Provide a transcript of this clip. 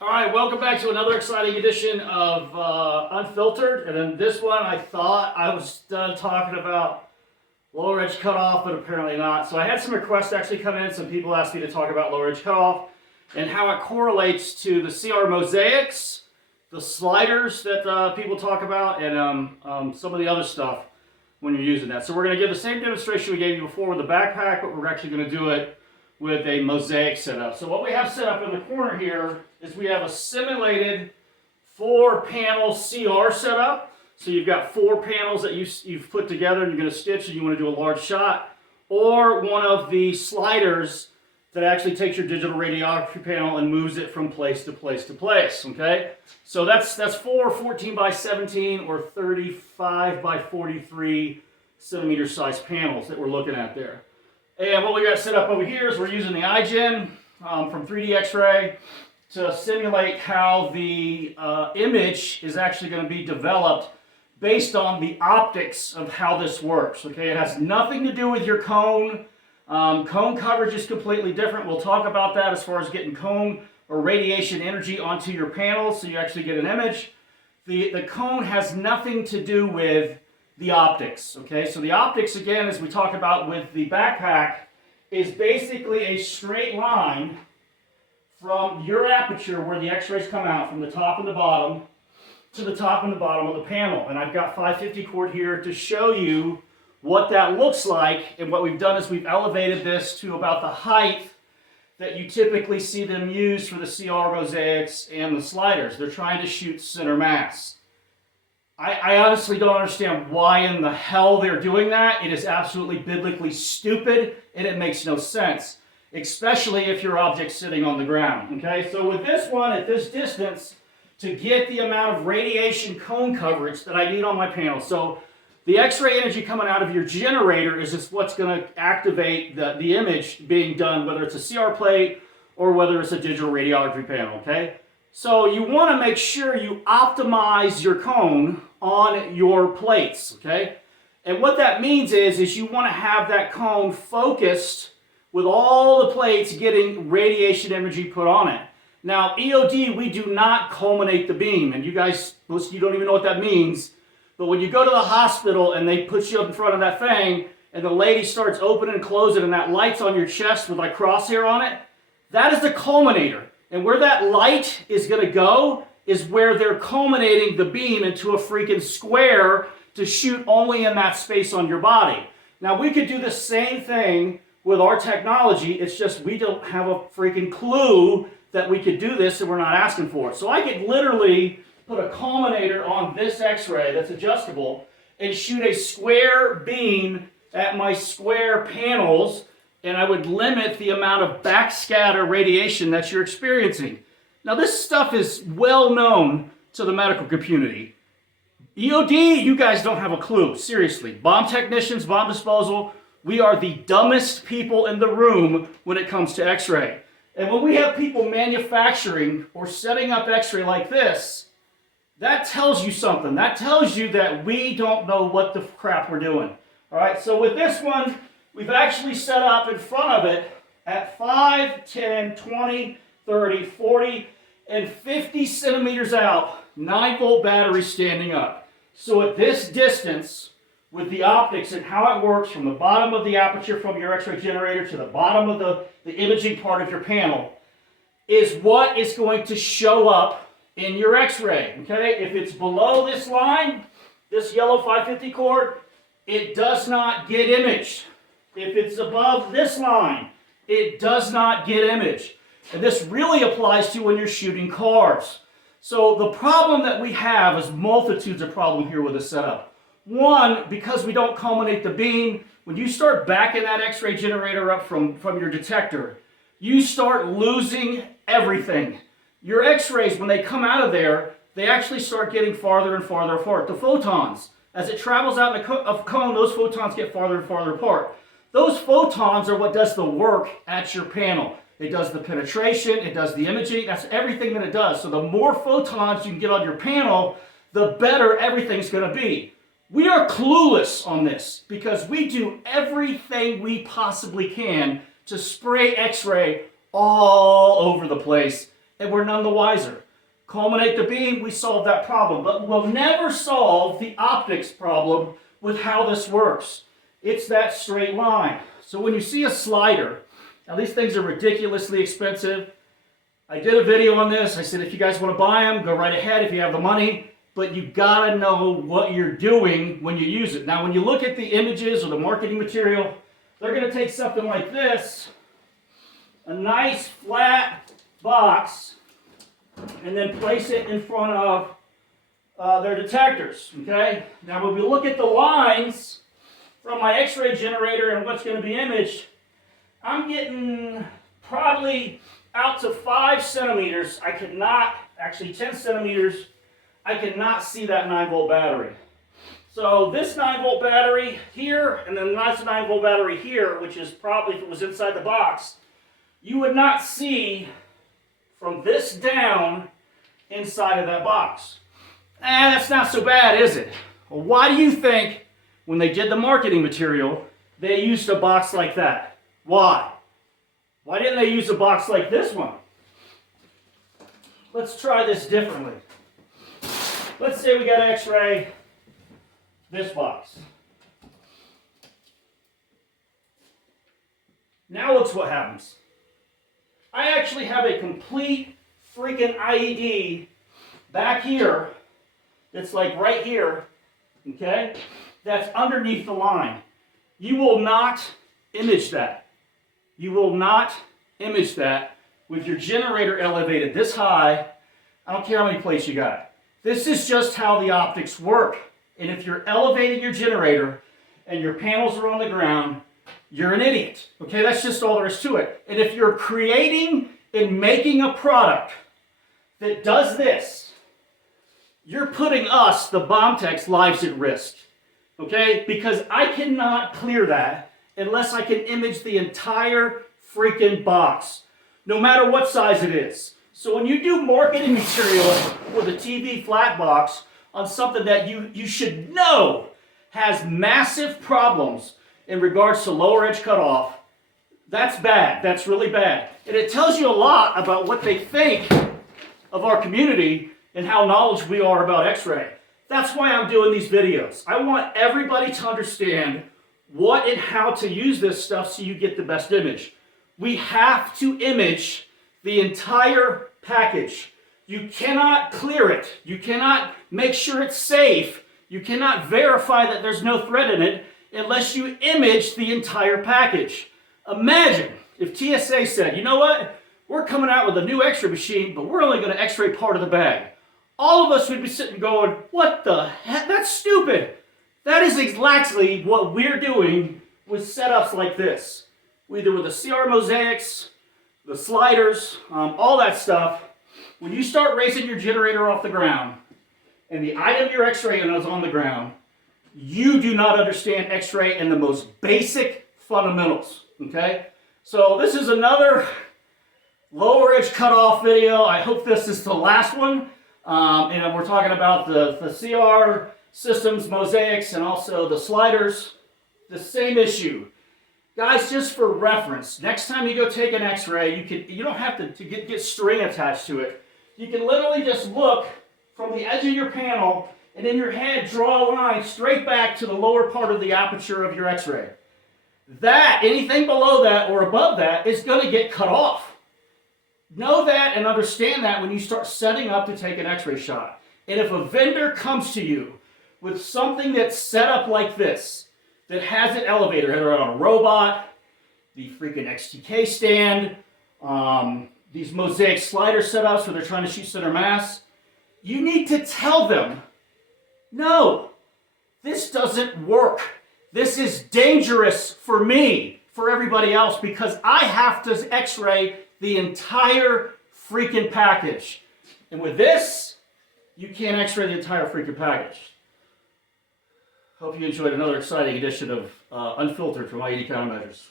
All right, welcome back to another exciting edition of Unfiltered. And in this one, I thought I was done talking about lower edge cutoff, but apparently not. So I had some requests actually come in. Some people asked me to talk about lower edge cutoff and how it correlates to the CR mosaics, the sliders that people talk about, and some of the other stuff when you're using that. So we're going to give the same demonstration we gave you before with the backpack, but we're actually going to do it with a mosaic setup. So what we have set up in the corner here is we have a simulated 4-panel CR setup. So you've got 4 panels that you've put together and you're going to stitch and you want to do a large shot, or one of the sliders that actually takes your digital radiography panel and moves it from place to place to place, okay? So that's 4 14 by 17 or 35 by 43 centimeter size panels that we're looking at there. And what we got set up over here is we're using the iGen from 3D X-ray to simulate how the image is actually going to be developed based on the optics of how this works. Okay, it has nothing to do with your cone. Cone coverage is completely different. We'll talk about that as far as getting cone or radiation energy onto your panel so you actually get an image. The cone has nothing to do with the optics, okay? So the optics, again, as we talk about with the backpack, is basically a straight line from your aperture where the x-rays come out, from the top and the bottom, to the top and the bottom of the panel. And I've got 550 cord here to show you what that looks like. And what we've done is we've elevated this to about the height that you typically see them use for the CR mosaics and the sliders. They're trying to shoot center mass. I honestly don't understand why in the hell they're doing that. It is absolutely biblically stupid, and it makes no sense, especially if your object's sitting on the ground. Okay, so with this one at this distance, to get the amount of radiation cone coverage that I need on my panel, so the X-ray energy coming out of your generator is just what's going to activate the image being done, whether it's a CR plate or whether it's a digital radiography panel. Okay. So you want to make sure you optimize your cone on your plates, okay? And what that means is you want to have that cone focused with all the plates getting radiation energy put on it. Now, EOD, we do not culminate the beam, and you guys, most of you don't even know what that means, but when you go to the hospital and they put you up in front of that thing, and the lady starts opening and closing, and that light's on your chest with like crosshair on it, that is the culminator. And where that light is going to go is where they're culminating the beam into a freaking square to shoot only in that space on your body. Now, we could do the same thing with our technology. It's just we don't have a freaking clue that we could do this and we're not asking for it. So I could literally put a culminator on this X-ray that's adjustable and shoot a square beam at my square panels, and I would limit the amount of backscatter radiation that you're experiencing. Now, this stuff is well known to the medical community. EOD, you guys don't have a clue, seriously. Bomb technicians, bomb disposal, we are the dumbest people in the room when it comes to X-ray. And when we have people manufacturing or setting up X-ray like this, that tells you something. That tells you that we don't know what the crap we're doing. All right, so with this one, we've actually set up in front of it at 5, 10, 20, 30, 40, and 50 centimeters out, 9-volt battery standing up. So at this distance, with the optics and how it works from the bottom of the aperture from your X-ray generator to the bottom of the imaging part of your panel, is what is going to show up in your X-ray. Okay? If it's below this line, this yellow 550 cord, it does not get imaged. If it's above this line, it does not get imaged. And this really applies to when you're shooting cars. So the problem that we have is multitudes of problems here with this setup. One, because we don't culminate the beam, when you start backing that X-ray generator up from your detector, you start losing everything. Your X-rays, when they come out of there, they actually start getting farther and farther apart. The photons, as it travels out in a cone, those photons get farther and farther apart. Those photons are what does the work at your panel. It does the penetration, it does the imaging, that's everything that it does. So the more photons you can get on your panel, the better everything's going to be. We are clueless on this because we do everything we possibly can to spray X-ray all over the place. and we're none the wiser. Culminate the beam, we solve that problem, but we'll never solve the optics problem with how this works. It's that straight line. So when you see a slider, now these things are ridiculously expensive. I did a video on this. I said if you guys want to buy them, go right ahead if you have the money, but you gotta know what you're doing when you use it. Now when you look at the images or the marketing material, they're gonna take something like this, a nice flat box, and then place it in front of their detectors, okay? Now when we look at the lines from my X-ray generator and what's going to be imaged, I'm getting probably out to 5 centimeters. I cannot, actually 10 centimeters, I cannot see that 9-volt battery. So this 9-volt battery here, and then that's 9-volt battery here, which is probably, if it was inside the box, you would not see from this down inside of that box. That's not so bad, is it? Well, why do you think when they did the marketing material, they used a box like that? Why? Why didn't they use a box like this one? Let's try this differently. Let's say we got to X-ray this box. Now look what happens. I actually have a complete freaking IED back here that's like right here, okay? That's underneath the line. You will not image that. You will not image that with your generator elevated this high. I don't care how many plates you got. This is just how the optics work. And if you're elevating your generator and your panels are on the ground, you're an idiot. Okay, that's just all there is to it. And if you're creating and making a product that does this, you're putting us, the bomb techs, lives at risk. Okay, because I cannot clear that unless I can image the entire freaking box, no matter what size it is. So when you do marketing material with a TV flat box on something that you should know has massive problems in regards to lower edge cutoff, that's bad. That's really bad. And it tells you a lot about what they think of our community and how knowledgeable we are about X-ray. That's why I'm doing these videos. I want everybody to understand what and how to use this stuff so you get the best image. We have to image the entire package. You cannot clear it. You cannot make sure it's safe. You cannot verify that there's no thread in it unless you image the entire package. Imagine if TSA said, you know what, we're coming out with a new X-ray machine, but we're only going to X-ray part of the bag. All of us would be sitting going, what the heck, that's stupid. That is exactly what we're doing with setups like this. Either with the CR mosaics, the sliders, all that stuff. When you start raising your generator off the ground and the item you're X-raying is on the ground, you do not understand X-ray and the most basic fundamentals, okay? So this is another lower edge cutoff video. I hope this is the last one. And we're talking about the CR systems, mosaics, and also the sliders. The same issue. Guys, just for reference, next time you go take an X-ray, you don't have to get string attached to it. You can literally just look from the edge of your panel and in your head draw a line straight back to the lower part of the aperture of your X-ray. That, anything below that or above that, is going to get cut off. Know that and understand that when you start setting up to take an X-ray shot. And if a vendor comes to you with something that's set up like this, that has an elevator, either on a robot, the freaking XTK stand, these mosaic slider setups where they're trying to shoot center mass, you need to tell them, no, this doesn't work. This is dangerous for me, for everybody else, because I have to X-ray the entire freaking package. And with this, you can't X-ray the entire freaking package. Hope you enjoyed another exciting edition of Unfiltered from IED Countermeasures.